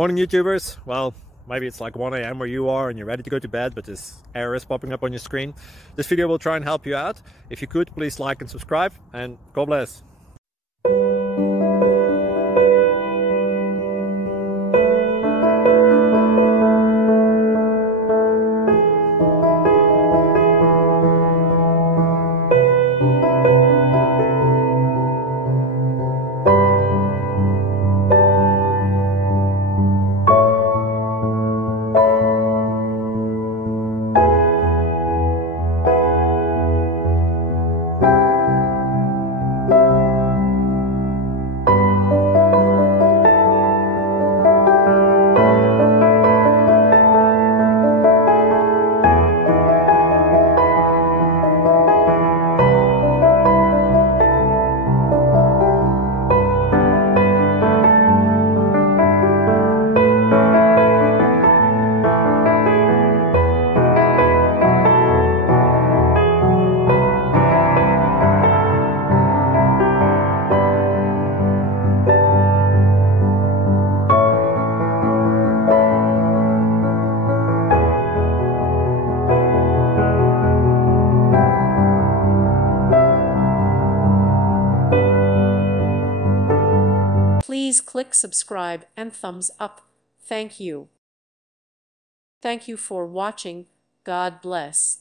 Morning YouTubers. Well, maybe it's like 1 a.m. where you are and you're ready to go to bed, but this error is popping up on your screen. This video will try and help you out. If you could, please like and subscribe, and God bless. Please click subscribe and thumbs up. Thank you. Thank you for watching. God bless.